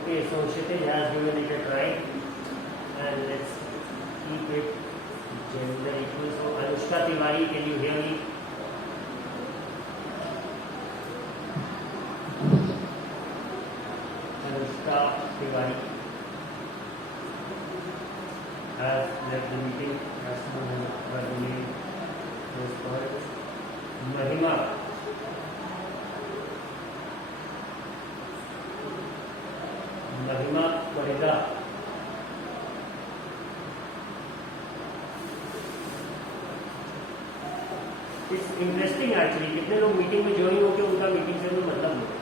Okay, so Kshitij has given it a try and let's keep it gender equal. So Anushka Tiwari, can you hear me? Anushka Tiwari has left the meeting as soon as her name was called. Mahima. महिमा पड़ेगा it's interesting actually कितने लोग meeting में join होकर उनका meeting से कोई मतलब नहीं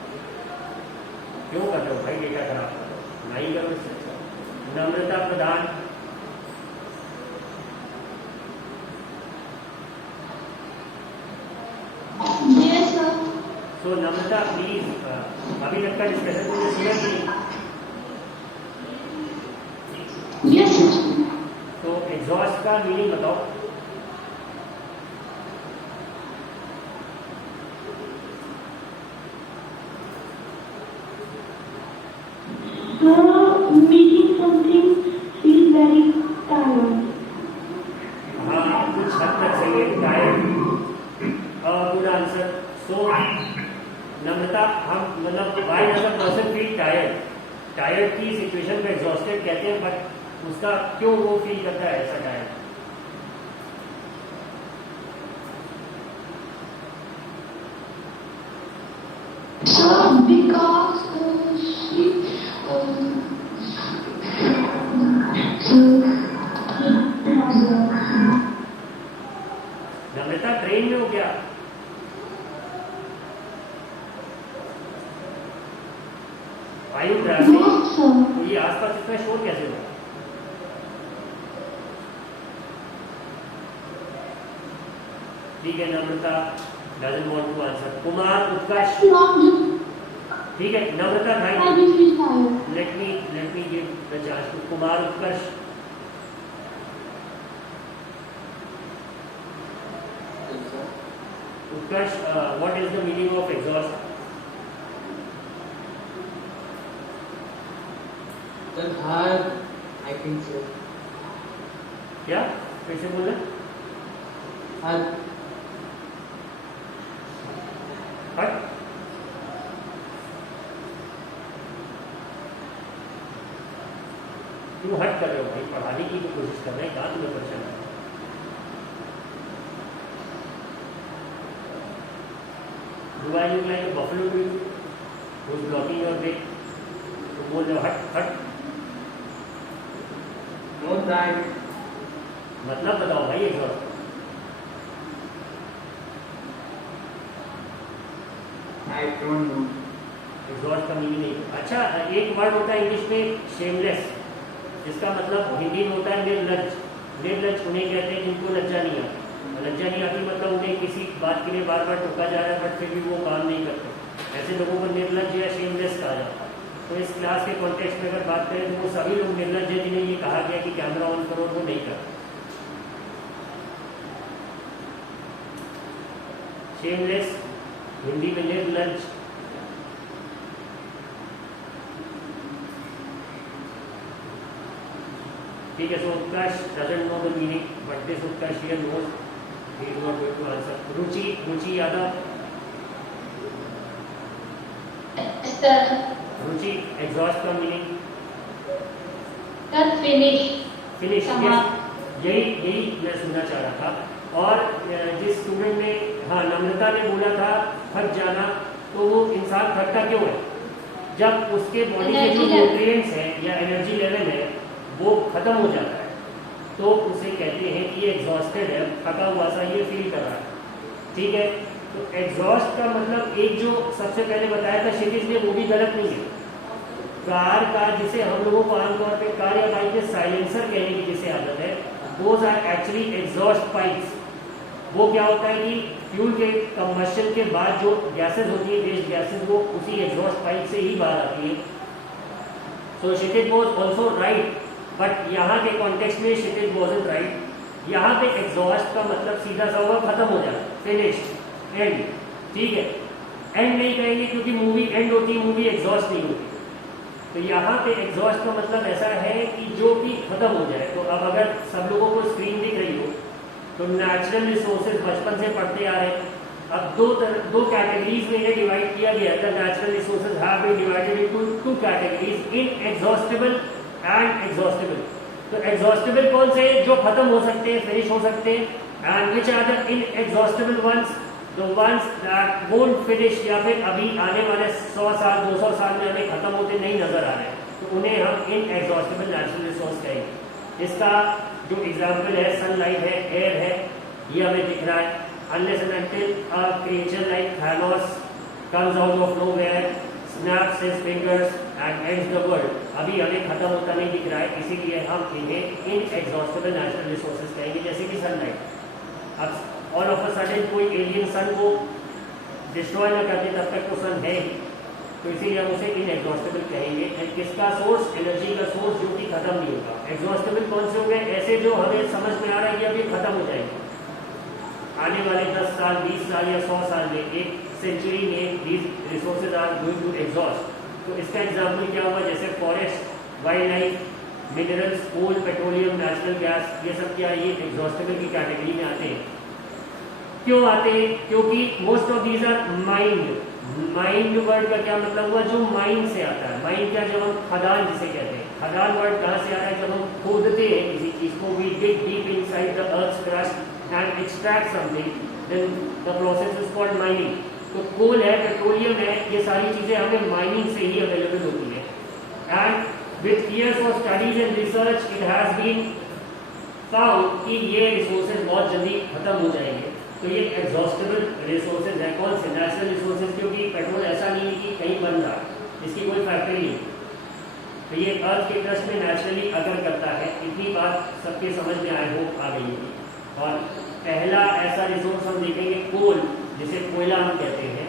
क्यों करते हो भाई डेटा खराब करो नहीं करो इससे नम्रता प्रधान तो नम्रता प्लीज अभी तक का डिस्कशन मुझे सुना कि Yes, sir. तो एग्जॉस्ट का मीनिंग बताओ Making something feel very tired. हाँ कुछ हद तक सही है टायर्ड गुड आंसर सो नम्रता हम मतलब why does a person feel tired tired की सिचुएशन में एग्जॉस्टेड कहते हैं बट उसका क्यों वो फील करता है ऐसा tired So because she Namrata train में हो क्या आयु ट्रैवलिंग तो ये आसपास इतना शोर कैसे हुआ ठीक है Namrata doesn't want to answer Kumar Utkarsh ठीक है नम्रता भाई let me give the chance to Kumar Utkarsh Utkarsh what is the meaning of exhaust hard, I think so. क्या फिर से बोले Hard. हट क्यों हट कर रहे हो भाई पढ़ाने की तो कोशिश कर रहे हैं कहाँ तुम्हें परेशान है Do I look like a buffalo to you who's blocking your way? तो बोल रहे हो हट हट No time. मतलब बताओ भाई exhaust I don't know. Exhaust का मीनिंग नहीं अच्छा एक वर्ड होता है इंग्लिश में शेमलेस जिसका मतलब हिंदी में होता है निर्लज निर्लज उन्हें कहते हैं जिनको लज्जा नहीं आती लज्जा नहीं आती मतलब उन्हें किसी बात के लिए बार बार टोका जा रहा है बट फिर भी वो काम नहीं करते ऐसे लोगों को निर्लज या शेमलेस कहा जाता है तो इस क्लास के कॉन्टेक्स्ट में अगर बात करें तो वो सभी लोग निर्लज है जिन्हें ये कहा गया कि कैमरा ऑन करो वो नहीं करते शेमलेस हिंदी में निर्लज ठीक है so Utkarsh doesn't know the meaning but this Utkarsh here knows he is not going to answer Ruchi Ruchi Yadav Ruchi exhaust का मीनिंग फिनिश यही मैं सुनना चाह रहा था और जिस स्टूडेंट ने हाँ नम्रता ने बोला था थक जाना तो वो इंसान थकता क्यों है जब उसके बॉडी के जो न्यूट्रिएंट्स हैं या एनर्जी लेवल है वो खत्म हो जाता है तो उसे कहते हैं कि ये एग्जॉस्टेड है थका हुआ सा ये फील कर रहा है ठीक है तो एग्जॉस्ट का मतलब एक जो सबसे पहले बताया था क्षितिज ने वो भी गलत नहीं है कार का जिसे हम लोगों को आमतौर पे कार या बाइक के साइलेंसर कहने की जिसे आदत है those are actually exhaust pipes वो क्या होता है कि फ्यूल के कंबशन के बाद जो गैसेज होती है वेस्ट गैसेज वो उसी एग्जॉस्ट पाइप से ही बाहर आती है सो क्षितिज वाज आल्सो राइट बट यहाँ के कॉन्टेक्स्ट में क्षितिज वाजंट राइट यहाँ पे एग्जॉस्ट का मतलब सीधा सा होगा खत्म हो जाए फिनिश एंड ठीक है एंड नहीं कहेंगे क्योंकि मूवी एंड होती है मूवी एग्जॉस्ट नहीं होती तो यहाँ पे एग्जॉस्ट का मतलब ऐसा है कि जो कि खत्म हो जाए। तो अब अगर सब लोगों को स्क्रीन दिख रही हो तो नेचुरल रिसोर्सेज बचपन से पढ़ते आ रहे हैं। अब दो कैटेगरीज में इन्हें डिवाइड किया गया है। Natural resources have been divided into two categories, inexhaustible and exhaustible. तो एग्जॉस्टेबल कौन से जो खत्म हो सकते हैं, फिनिश हो सकते हैं, and which are the inexhaustible ones, the ones that won't finish, या फिर अभी आने वाले 100 साल 200 साल में हमें खत्म होते नहीं नजर आ रहे हैं, तो उन्हें हम इनएग्जॉस्टेबल नेचुरल रिसोर्स कहेंगे। इसका जो एग्जाम्पल है सनलाइट है, एयर है, ये हमें दिख रहा है। Unless and until a creature like Thanos comes out of nowhere, snaps his fingers and ends the world, अभी हमें खत्म होता नहीं दिख रहा है, इसीलिए हम इन्हें इनएग्जॉस्टेबल नेचुरल रिसोर्सेज कहेंगे। जैसे कि सनलाइट, अब ऑल ऑफ अ सडन कोई एलियन सन को डिस्ट्रॉय न करते तब तक तो सन है ही, तो इसीलिए हम उसे इनएग्जॉस्टेबल कहेंगे। एंड किसका सोर्स, एनर्जी का सोर्स जो कि खत्म नहीं होगा। एग्जॉस्टेबल कौन से हो गए, ऐसे जो हमें समझ में आ रहा है कि अभी खत्म हो जाएंगे, आने वाले 10 साल 20 साल या 100 साल में, एक सेंचुरी में these resources are going to exhaust। तो इसका एग्जाम्पल क्या हुआ, जैसे फॉरेस्ट, वाइल्ड लाइफ, मिनरल्स, कोल, पेट्रोलियम, नेचुरल गैस, ये सब क्या ये एग्जॉस्टेबल की कैटेगरी में आते हैं। क्यों आते हैं, क्योंकि most of these are mined. Mined word का क्या मतलब हुआ, जो माइंड से आता है। माइंड क्या, जब हम खदान जिसे कहते हैं, खदान वर्ड कहाँ से आ रहा है, जब हम खोदते हैं किसी चीज को, we dig deep inside the earth crust and extract something, then the process is called mining। तो कोल है, पेट्रोलियम है, ये सारी चीजें हमें माइनिंग से ही अवेलेबल होती है। And with years of studies and research it has been found कि ये रिसोर्सेज बहुत जल्दी खत्म हो जाएंगे। तो ये एग्जॉस्टेबल रिसोर्सेज है। कौन से, नेचुरल रिसोर्सेज, क्योंकि पेट्रोल ऐसा नहीं है कि कहीं बन रहा, इसकी कोई फैक्ट्री नहीं। तो ये अर्थ के क्रस्ट में नेचुरली अगर करता है। इतनी बात सबके समझ में आए हो, आ गई होगी। और पहला ऐसा रिसोर्स हम देखेंगे कोल, जिसे कोयला हम कहते हैं।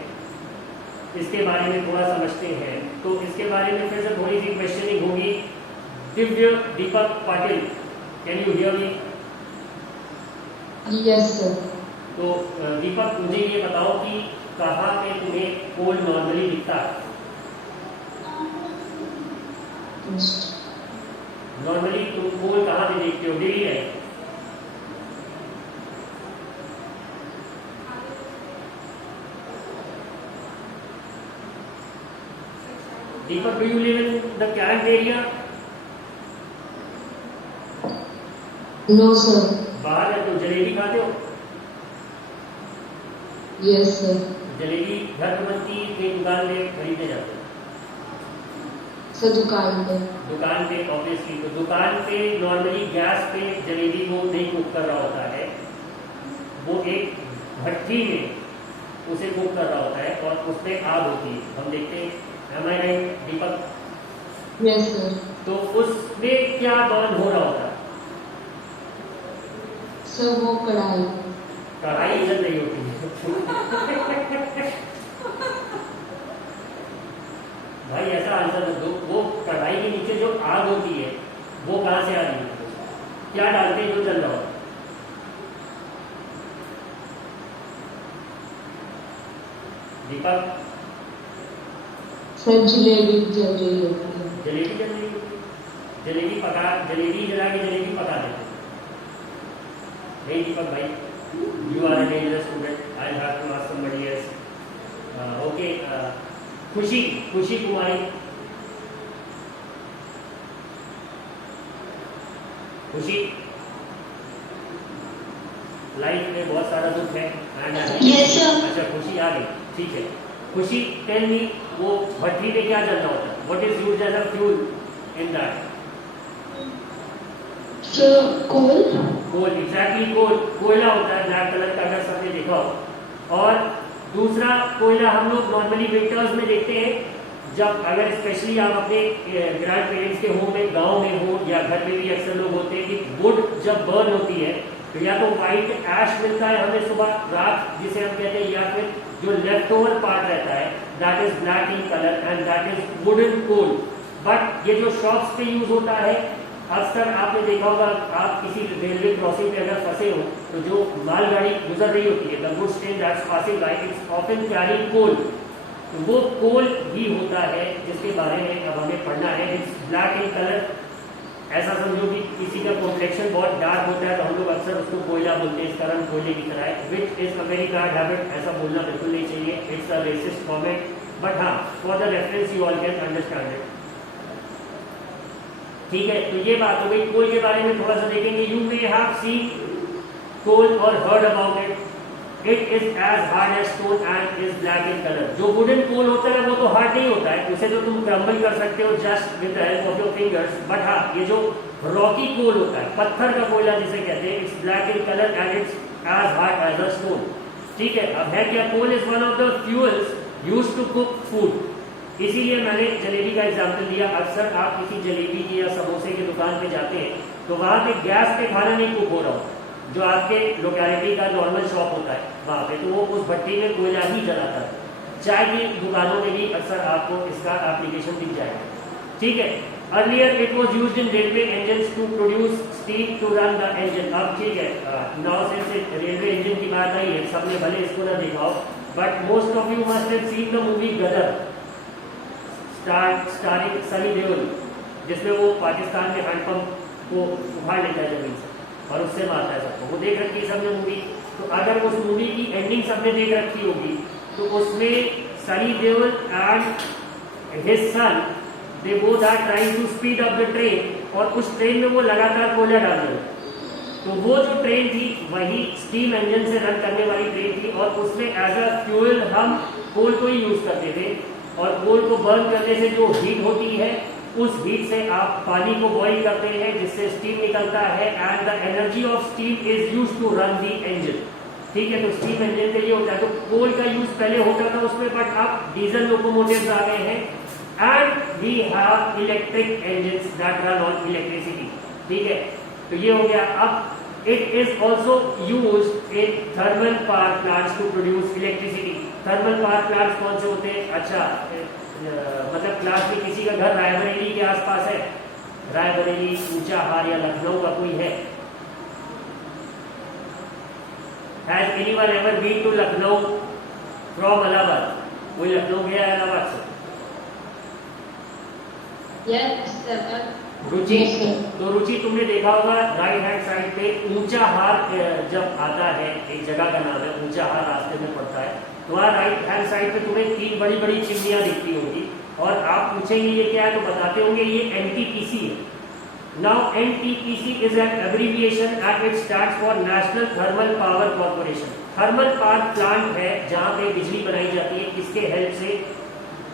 इसके बारे में थोड़ा समझते हैं। तो इसके बारे में फिर से थोड़ी सी क्वेश्चनिंग होगी। Divya Deepak Patil, can you hear me? Yes sir. तो दीपक, मुझे ये बताओ कि कहाँ पे तुम्हें कोल नॉर्मली दिखता है? नॉर्मली तुम कोल कहाँ पे देखते हो, daily life? Deepak, do you live in the camp area? No sir. बाहर है तो जलेबी खाते हो? Yes sir. जलेबी घर पे बनती है, दुकान में खरीदने जाते हो? सर दुकान पे। दुकान पे ऑब्वियसली। तो दुकान पे नॉर्मली गैस पे जलेबी वो नहीं कुक कर रहा होता है, वो एक भट्टी में उसे कुक कर रहा होता है और उसमें आग होती है, हम देखते हैं। Am I right, Deepak? Yes sir. तो उसमें क्या बर्न हो रहा होता है? सर वो कढ़ाई। कढ़ाई जल रही होती है। भाई ऐसा आंसर मत दो। वो कढ़ाई के नीचे जो आग होती है वो कहाँ से आ रही है, क्या डालते हैं जो जल रहा होता है? दीपक? सर जलेबी जल रही होती है। जलेबी जल रही होती है, जलेबी जला के जलेबी पका देते हैं। नहीं दीपक भाई, you are a dangerous student, I have to ask somebody else. Okay, Khushi Kumari. खुशी, लाइफ में बहुत सारा दुख है। Yes, sir. अच्छा, खुशी आ गई, ठीक है। खुशी, टेल मी, वो भट्टी में क्या जल रहा होता है? What is used as a fuel in that? So, coal. Coal, exactly coal, कोयला होता है ब्लैक कलर का, अगर सबने देखा हो। और दूसरा कोयला हम लोग नॉर्मली विंटर्स में देखते हैं, जब अगर स्पेशली आप अपने ग्रैंड पेरेंट्स के होम में, गांव में हो, या घर में भी अक्सर लोग होते हैं कि वुड जब बर्न होती है तो या तो व्हाइट ऐश मिलता है हमें सुबह, राख जिसे हम कहते हैं, या फिर जो लेफ्ट ओवर पार्ट रहता है that is black in colour and that is wooden coal. But ये जो शॉप्स पे यूज होता है, अक्सर आपने देखा होगा, आप किसी रेलवे क्रॉसिंग पे अगर फंसे हो तो जो मालगाड़ी गुजर रही होती है, the goods train that's passing by, it's often carrying coal. तो वो कोल भी होता है जिसके बारे में अब हमें पढ़ना है। It's black in colour. ऐसा समझो कि किसी का कॉम्प्लेक्शन बहुत डार्क होता है तो हम लोग अक्सर उसको कोयला बोलते हैं, इसका रंग कोयले की तरह है। Which is a very bad habit, ऐसा बोलना बिल्कुल नहीं चाहिए। It's a racist comment, but हाँ for the reference you all can understand it. ठीक है, तो ये बात हो गई। कोल के बारे में थोड़ा सा देखेंगे। You may have seen coal और heard about it. It is as hard as stone and is black in colour. जो वुडन कोल होता है वो तो हार्ड नहीं होता है, उसे तो तुम क्रम्बल कर सकते हो just with the help of your fingers. But हाँ, ये जो रॉकी कोल होता है, पत्थर का कोयला जिसे कहते हैं, it's black in colour and it's as hard as a stone. ठीक है, अब है क्या, coal is one of the fuels used to cook food. इसीलिए मैंने जलेबी का एग्जाम्पल दिया। अक्सर आप किसी जलेबी की या समोसे की दुकान पे जाते हैं तो वहां पे गैस पे खाना नहीं कुक हो रहा हो, जो आपके लोकेलिटी का नॉर्मल शॉप होता है वहां पे, तो वो उस भट्टी में कोयला ही जलाता है। चाय की दुकानों में भी अक्सर आपको इसका एप्लीकेशन दिख जाएगा। ठीक है, earlier it was used in railway engine to produce steam to run the engine. अब ठीक है, नाउ सिंस रेलवे इंजन की बात आई है, सबने भले इसको ना देखा हो, but most of you must have seen the movie Gadar starring Sunny Deol, जिसमें वो पाकिस्तान में हैंडपंप को उखाड़ लेता है जमीन से और उससे मारता है सबको। वो देख रखी है सबने मूवी। तो अगर उस मूवी की एंडिंग सबने देख रखी होगी तो उसमें Sunny Deol and his son they both are trying to speed up the train, और उस ट्रेन में वो लगातार कोयला डाल रहे हैं। तो वो जो ट्रेन थी वही स्टीम इंजन से रन करने वाली ट्रेन थी, और उसमें एज अ फ्यूल हम कोल को ही यूज करते थे। और कोल को बर्न करने से जो हीट होती है, उस हीट से आप पानी को बॉईल करते हैं जिससे स्टीम निकलता है, and the energy of steam is used to run the engine. ठीक है, तो स्टीम इंजन के लिए होता है। तो कोल का यूज पहले होता था उसमें, बट अब डीजल लोकोमोटिव्स आ गए हैं and we have electric engines that run on electricity. ठीक है, तो ये हो गया। अब it is also used in thermal power plants to produce electricity. Thermal power plants कौन से होते हैं? अच्छा, मतलब क्लास में किसी का घर रायबरेली के आसपास है, रायबरेली, ऊंचाहार या लखनऊ का कोई है? Has anyone ever been to Lucknow from Allahabad? कोई लखनऊ गया है इलाहाबाद से? Yes, sir. रुचि, Yes, sir. तो रुचि तुमने देखा होगा राइट हैंड साइड पे ऊंचाहार जब आता है, एक जगह का नाम है ऊंचाहार, रास्ते में पड़ता है, तो वहाँ राइट हैंड साइड पे तुम्हें 3 बड़ी बड़ी चिमनियां दिखती होंगी, और आप पूछेंगे ये क्या है, तो बताते होंगे ये NTPC है। Now NTPC is an abbreviation and it stands for national thermal power corporation. Thermal power plant है जहाँ पे बिजली बनाई जाती है, किसके हेल्प से?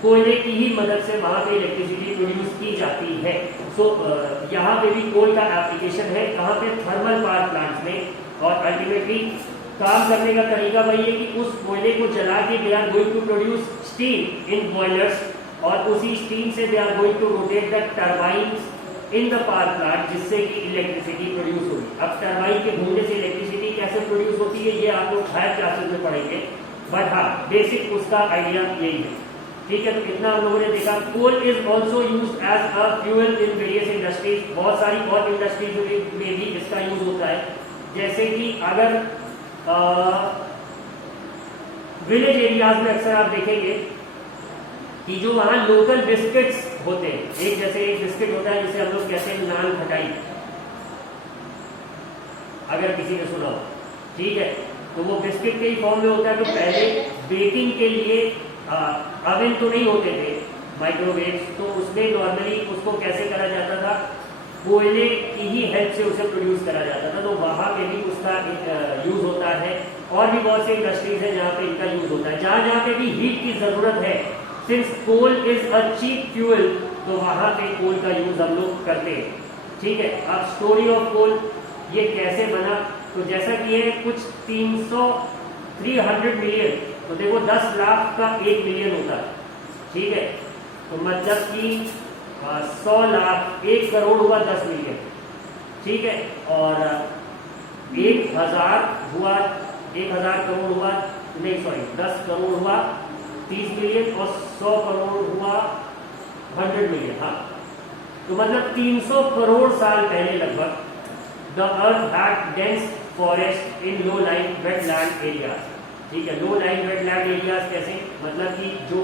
कोयले की ही मदद से वहां पे इलेक्ट्रिसिटी प्रोड्यूस की जाती है। सो यहाँ पे भी कोल का एप्लीकेशन है, कहाँ पे? थर्मल पावर प्लांट में। और अल्टीमेटली काम करने का तरीका वही है कि उस कोयले को जला के they are going to produce steam in boilers, और उसी स्टीम से they are going to rotate the turbines in the power plant, जिससे कि इलेक्ट्रिसिटी प्रोड्यूस होगी। अब टर्बाइन के घूमने से इलेक्ट्रिसिटी कैसे प्रोड्यूस होती है ये आप लोग हायर क्लासेस में पढ़ेंगे, बट हाँ बेसिक उसका आइडिया यही है। ठीक है, तो इतना हम लोगों ने देखा। Coal is also used as a fuel in various industries. बहुत सारी और इंडस्ट्रीज में भी इसका यूज होता है। जैसे कि अगर विलेज एरियाज में अक्सर आप देखेंगे कि जो वहाँ लोकल बिस्किट्स होते हैं, एक जैसे एक बिस्किट होता है जिसे हम लोग कहते हैं नान खटाई, अगर किसी ने सुना हो। ठीक है, तो वो बिस्किट के ही फॉर्म में होता है। तो पहले बेकिंग के लिए अवन तो नहीं होते थे, माइक्रोवेव, तो उसमें नॉर्मली उसको कैसे करा जाता था? कोयले की ही हेल्प से उसे प्रोड्यूस करा जाता था। तो वहाँ पे भी उसका यूज होता है। और भी बहुत सी इंडस्ट्रीज है जहाँ पे इनका यूज होता है। जहाँ जहाँ पे भी हीट की जरूरत है, since coal is a cheap fuel, तो वहाँ पे कोल का यूज हम लोग करते हैं। ठीक है, अब स्टोरी ऑफ कोल ये कैसे बना? तो जैसा कि ये कुछ 300 मिलियन, तो देखो 10 लाख का 1 मिलियन होता है। ठीक है, तो मतलब कि 100 लाख, 1 करोड़ हुआ 10 मिलियन। ठीक है, और 1000 हुआ, 1000 करोड़ हुआ, नहीं सॉरी 10 करोड़ हुआ 30 मिलियन, और 100 करोड़ हुआ 100 मिलियन। हाँ, तो मतलब 300 करोड़ साल पहले लगभग the earth had dense forest in low line wetland areas. ठीक है, लो लाइन वेटलैंड एरियाज कैसे? मतलब कि जो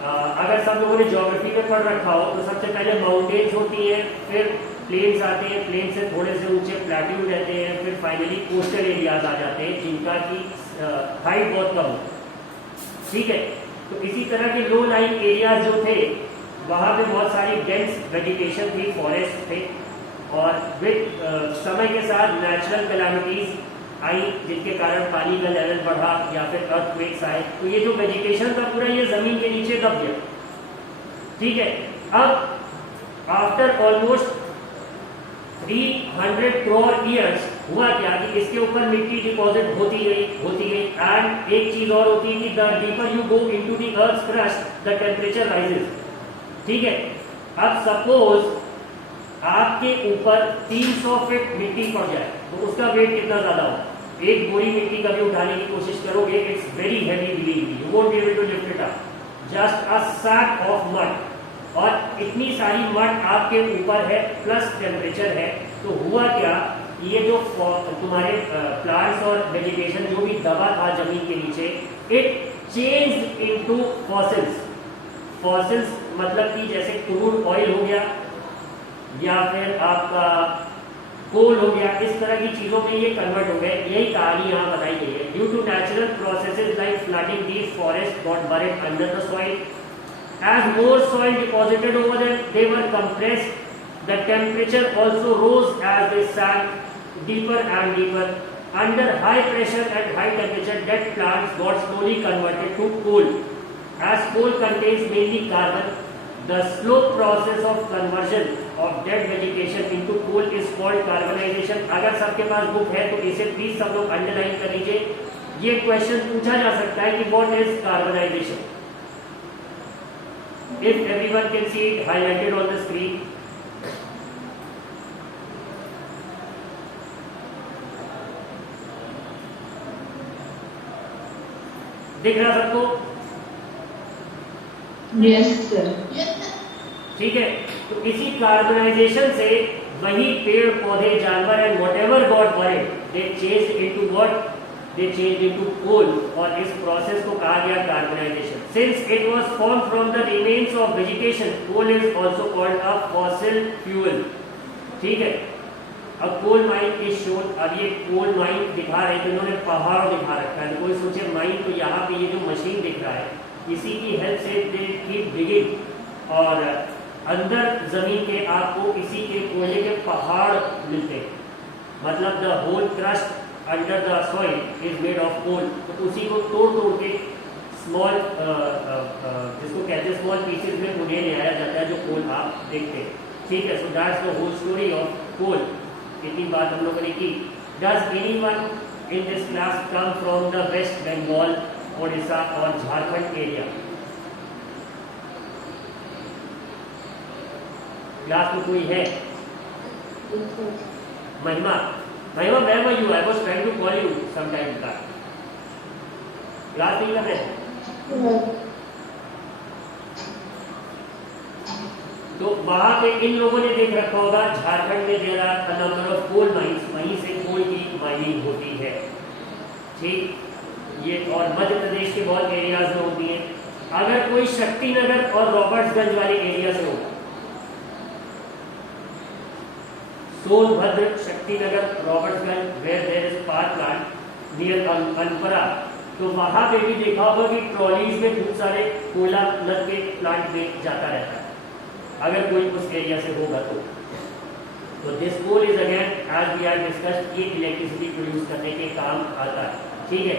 अगर सब लोगों ने ज्योग्राफी में पढ़ रखा हो तो सबसे पहले माउंटेन्स होती हैं, फिर प्लेन्स आते हैं, प्लेन से थोड़े से ऊंचे प्लेट्यू रहते हैं, फिर फाइनली कोस्टल एरियाज आ जाते हैं जिनका की हाइट बहुत कम होती है। ठीक है, तो इसी तरह के लो लाइन एरियाज जो थे वहाँ पे बहुत सारी डेंस वेजिटेशन थी, फॉरेस्ट थे, और विद समय के साथ नेचुरल कैलामिटीज आई जिनके कारण पानी का लेवल बढ़ा या फिर अर्थक्वेक्स आए, तो ये जो वेजिटेशन था पूरा ये जमीन के नीचे दब गया। ठीक है, अब आफ्टर ऑलमोस्ट 300 करोड़ ईयर्स हुआ क्या कि इसके ऊपर मिट्टी डिपॉजिट होती गई एंड एक चीज और होती है कि the deeper you go into the earth crust the temperature rises. ठीक है, अब सपोज आपके ऊपर 300 फीट मिट्टी पड़ जाए तो उसका वेट कितना ज्यादा होगा? एक बोरी मिट्टी कभी उठाने की कोशिश करोगे, it's very heavy, believe me, you won't be able to lift it up, just a sack of mud. और इतनी सारी मड आपके ऊपर है, प्लस टेम्परेचर है, तो हुआ क्या, ये जो तुम्हारे प्लांट्स और वेजिटेशन जो भी दबा था जमीन के नीचे, it changed into fossils. Fossils मतलब कि जैसे क्रूड ऑयल हो गया या फिर आपका कोल हो गया, इस तरह की चीजों में ये कन्वर्ट हो गए। यही कहानी यहाँ बताई गई है। Due to natural processes like flooding, these forest got buried under the soil, as more soil deposited over them, they were compressed. The temperature also rose as they sank deeper and deeper. Under high pressure and high temperature, dead plants got slowly converted to coal. As coal contains mainly carbon, the slow process of conversion of dead vegetation into coal is called carbonization. अगर सबके पास book है तो इसे please सब लोग underline कर लीजिए। ये क्वेश्चन पूछा जा सकता है कि what is carbonization? If everyone can see it highlighted on the screen. दिख रहा सबको? Yes sir. ठीक है, तो इसी कार्बनाइजेशन से वही पेड़ पौधे जानवर and whatever got buried, they changed into what? They changed into coal, और इस प्रोसेस को कहा गया carbonization. Since it was formed from the remains of vegetation, coal is also called a fossil fuel. ठीक है, अब कोल माइन इज शोन। अब ये कोल माइन दिखा रहे हैं, इन्होंने पहाड़ दिखा रखा है, कोई सोचे माइन, तो यहाँ पे ये जो मशीन दिख रहा है इसी की हेल्प से दे कीप डिगिंग, और अंदर जमीन के आपको इसी के कोयले के पहाड़ मिलते हैं। मतलब the whole crust under the soil is made of coal. तो उसी को तोड़ तोड़ के स्मॉल जिसको कहते हैं स्मॉल पीसेस में उन्हें ले आया जाता है, जो कोल आप देखते हैं। ठीक है, so that's the whole story of coal. इतनी बात हम लोगों ने की। Does anyone in this class come from the West Bengal, Odisha और झारखंड एरिया? क्लास में कोई है? महिमा, Mahima, where were you? I was trying to call you some time back. Class नहीं कर रहे हैं? तो वहां पे इन लोगों ने देख रखा होगा, झारखंड में there are a number of coal mines, वहीं से कोल की माइनिंग होती है। ठीक, ये और मध्य प्रदेश के बहुत एरियाज में होती है। अगर कोई शक्तिनगर और रॉबर्ट्सगंज वाले एरिया से होगा, Sonbhadra, Shaktinagar, Robertsganj, where there is power plant near Anpara, तो वहां पे भी देखा होगा कि ट्रॉलीज में बहुत सारे कोयला लद के प्लांट में जाता रहता है, अगर कोई उस एरिया से होगा तो this coal is again as we are discussed, ये इलेक्ट्रिसिटी प्रोड्यूस करने के काम आता है। ठीक है,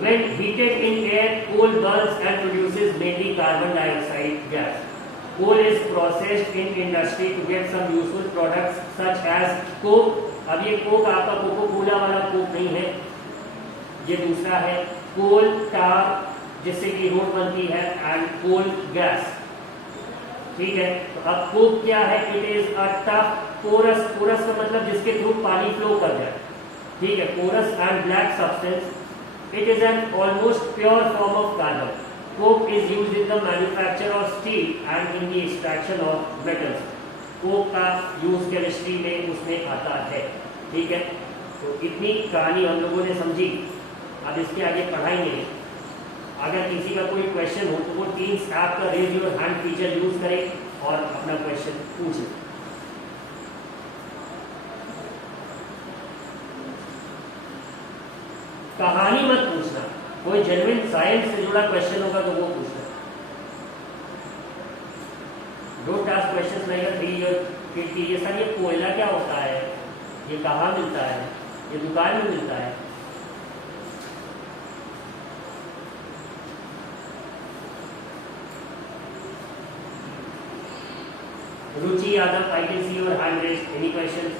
when heated in air, coal burns and produces mainly carbon dioxide gas. Coal is processed in industry to get some useful products such as coke. अब ये कोक आपका कोको कोला वाला कोक नहीं है, ये दूसरा है कोल टार, जिससे कि रोड बनती है, एंड कोल गैस। ठीक है, तो अब कोक क्या है? It is a tough porous, porous का मतलब जिसके थ्रू पानी फ्लो कर जाए। ठीक है, porous and black substance, it is an almost pure form of carbon. Coke is used in the manufacture of steel and in the extraction of metals. Coke का use chemistry में उसमें आता है। ठीक है, तो इतनी कहानी हम लोगों ने समझी। अब इसके आगे पढ़ाएंगे। अगर किसी का कोई क्वेश्चन हो तो वो टीम्स ऐप का raise your hand feature use करें और अपना क्वेश्चन पूछें। कहानी मत पूछना, कोई जेन्युइन साइंस से जुड़ा क्वेश्चन होगा तो वो पूछना। Don't ask questions like 3 year kid की, ये सर ये कोयला क्या होता है, ये कहाँ मिलता है, ये दुकान में मिलता है। रुचि Yadav, I can see your hand raised. Any questions?